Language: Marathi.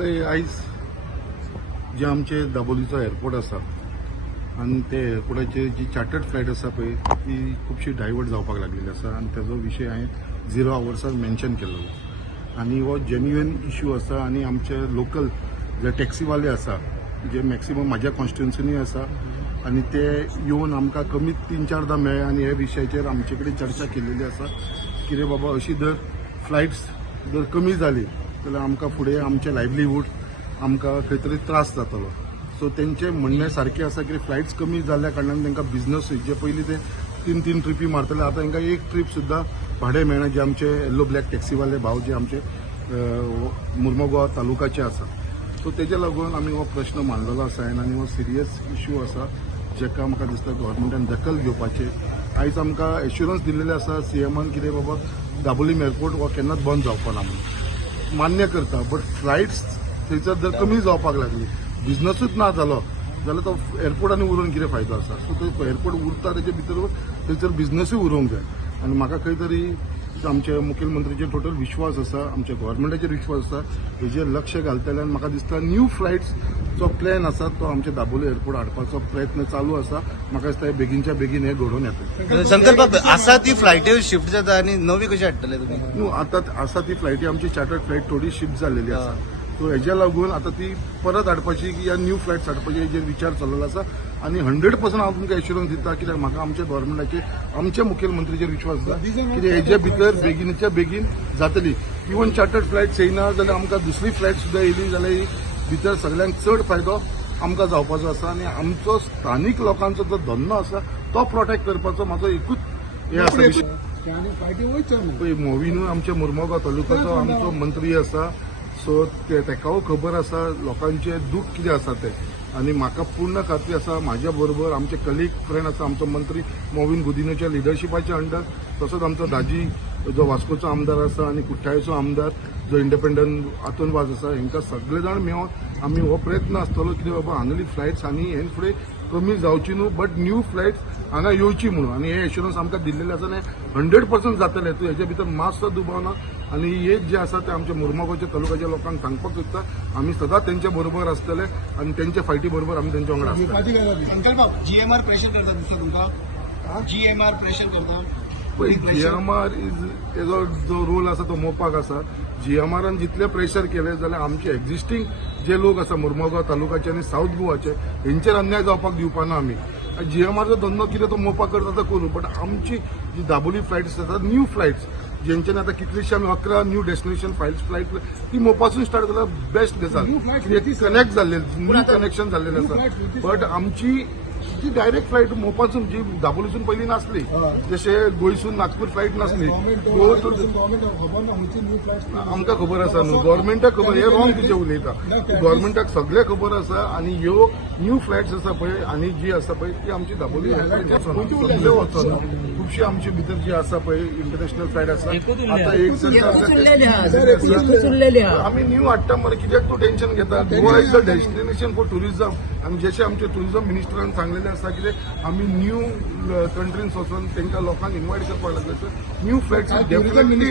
आयज जे आमचे दाबोलीचो एअरपोर्ट आसा आणि ते एअरपोर्टाचेर जी चार्टर्ड फ्लायट आसा पळय ती खुबशी डायवर्ट जावपाक लागलेली आसा आणि ताजो विशय हांवें 0 आवर्साक मेन्शन केल्लो आणि हो जेन्युइन इश्यू आसा आणि आमचे लोकल जे टॅक्सीवाले आसा जे मॅक्सिमम म्हाज्या कॉन्स्टिट्युन्सीनी आसा आणि ते येवन आमकां कमीत 3-4दां मेळ्ळे आणि हे विशयाचेर आमचे कडेन चर्चा केलेली आसा कितें बाबा अशी जर फ्लायट्स जर कमी जाली जाल्यार आमकां फुडें आमचें लायव्हलीहूड आमकां खंय तरी त्रास जातलो. सो तेंचें म्हणणें सारकें आसा की फ्लायट्स कमी जाल्ल्या कारणान तांकां बिझनस जे पयलीं ते 3 ट्रिपी मारतले आतां तांकां एक ट्रीप सुद्दां भाडें मेळना जे आमचे येल्लो ब्लॅक टॅक्सीवाले भाव जे आमचे मुर्मुगांव तालुकाचे आसा. सो तेजे लागून आमी हो प्रश्न मांडलेलो आसा आनी हो सिरियस इश्यू आसा जेका म्हाका दिसता गव्हर्मेंटान दखल घेवपाचे. आयज आमकां एश्युरन्स दिल्लेले आसा सीएमान कितें बाबा दाबोलीम एअरपोर्ट हो केन्नाच बंद जावपा ना म्हणून मान्य करता. बट फ्लायट्स थंयसर जर कमी जावपाक लागली बिझनसूच ना जालो जाल्यार तो एअरपोर्टांनी उरून कितें फायदो आसा. सो तो एअरपोर्ट उरता तेजे भितर थंयसर बिझनसूय उरोवंक जाय आनी म्हाका खंय तरी आमच्या मुखेलमंत्रीचेर टोटल विश्वास आसा, आमच्या गव्हर्मेंटाचेर विश्वास आसा. हेजेर लक्ष घालतले म्हाका दिसता न्यू फ्लायट्सचो प्लॅन आसा तो आमच्या दाबोली एअरपोर्ट हाडपाचो प्रयत्न चालू आसा. म्हाका दिसता बेगीनच्या बेगीन हे घडोवन येता. शंकर बाब आसा ती फ्लायटी शिफ्ट जाता आणि नवी कशी हाडटले तुम्ही? न्हू आतां आसा ती फ्लायटी आमची चार्टर्ड फ्लायट थोडी शिफ्ट जाल्लेली आसा. सो हेज्या लागून आतां ती परत हाडपाची या न्यू फ्लायट्स हाडपाची हेजेर विचार चल्लेलो आसा आनी 100% हांव तुमकां एश्युरन्स दिता कित्याक म्हाका आमच्या गव्हर्मेंटाचेर आमच्या मुखेलमंत्रीचेर विश्वास आसा की हेजे भितर बेगीनच्या बेगीन जातली. इवन चार्टर्ड फ्लायट येयना जाल्यार आमकां दुसरी फ्लायट सुद्दां येयली जाल्यार भितर सगळ्यांक चड फायदो आमकां जावपाचो आसा आनी आमचो स्थानीक लोकांचो जो धंदो आसा तो प्रोटेक्ट करपाचो म्हाजो एकूच हे आसा विशय. मोविनूय आमच्या मुर्मुगांव तालुक्याचो आमचो मंत्री आसा. सो तेकाय खबर आसा लोकांचें दूख कितें आसा तें आनी म्हाका पूर्ण खात्री आसा म्हाज्या बरोबर आमचे कलीग फ्रेंड आसा आमचो मंत्री मोविन गुदिन्होच्या लिडरशिपाच्या अंडर. तसोच आमचो दाजी जो वास्कोचो आमदार आसा आनी कुठ्ठाळेचो आमदार जो इंडिपेंडंट आतोनवाज आसा हांकां सगळे जाण मेळोन आमी हो प्रयत्न आसतलो कितें बाबा हांगली फ्लायट्स आनी हे फुडें कमी जावची न्हू बट न्यू फ्लायट्स हांगा येवची म्हणून आनी हे एश्युरन्स आमकां दिल्लेले आसा आनी 100% जातले. तूं हेजे भितर मातसो दुबाव ना आनी हे जे आसा ते आमच्या मुर्मुगांवच्या तालुक्याच्या लोकांक सांगपाक सोदता आमी सदांच तेंच्या बरोबर आसतले आनी तेंच्या फायटी बरोबर आमी तेंच्या वांगडा आसतले. शंकर बाब जीएमआर प्रेशर करता दिसता तुमकां? जीएमआर प्रेशर करता? जीएमआर इज तेजो जो रोल आसा तो मोपाक आसा. जीएमआरान जितले प्रेशर केले जाल्यार आमचे एक्झिस्टिंग जे लोक आसा मुर्मुगांव तालुक्याचे आनी साऊथ गोवाचे हेंचेर अन्याय जावपाक दिवपाना आमी. जीएमआरचो धंदो कितें तो मोपाक करता तो करूं बट आमची जी दाबोली फ्लायट्स आसात न्यू फ्लायट्स जेंच्यानी आतां कितलीशी आमी 11 न्यू डेस्टिनेशन फ्लायट ती मोपासून स्टार्ट जाल्यार बेस्ट गजाल ती कनेक्ट जाल्लेली न्यू कनेक्शन जाल्लेलें आसा. बट आमची जी डायरेक्ट फ्लायट मोपासून जी दाबोलीसून पयलीं नासली जशे गोंयसून नागपूर फ्लायट नासली आमकां खबर आसा न्हू गव्हर्मेंटाक खबर हे रॉंग तुजें उलयता. गव्हर्मेंटाक सगळें खबर आसा आनी ह्यो न्यू फ्लायट्स आसा पळय आनी जी आसा पळय ती आमची दाबोली सगळे वचना. खुबशी आमचे भितर जी आसा पळय इंटरनॅशनल फ्लायट आसा आतां एक आमी न्यू हाडटा मरे कित्याक तूं टेन्शन घेता. Goa is the destination for tourism आनी जशें आमचे टुरिझम मिनिस्टरान सांगलेलें आसा कितें आमी न्यू कंट्रीन वचून तांकां लोकांक इन्वायट करपाक लागले न्यू फ्लायट्स डेफिनेटली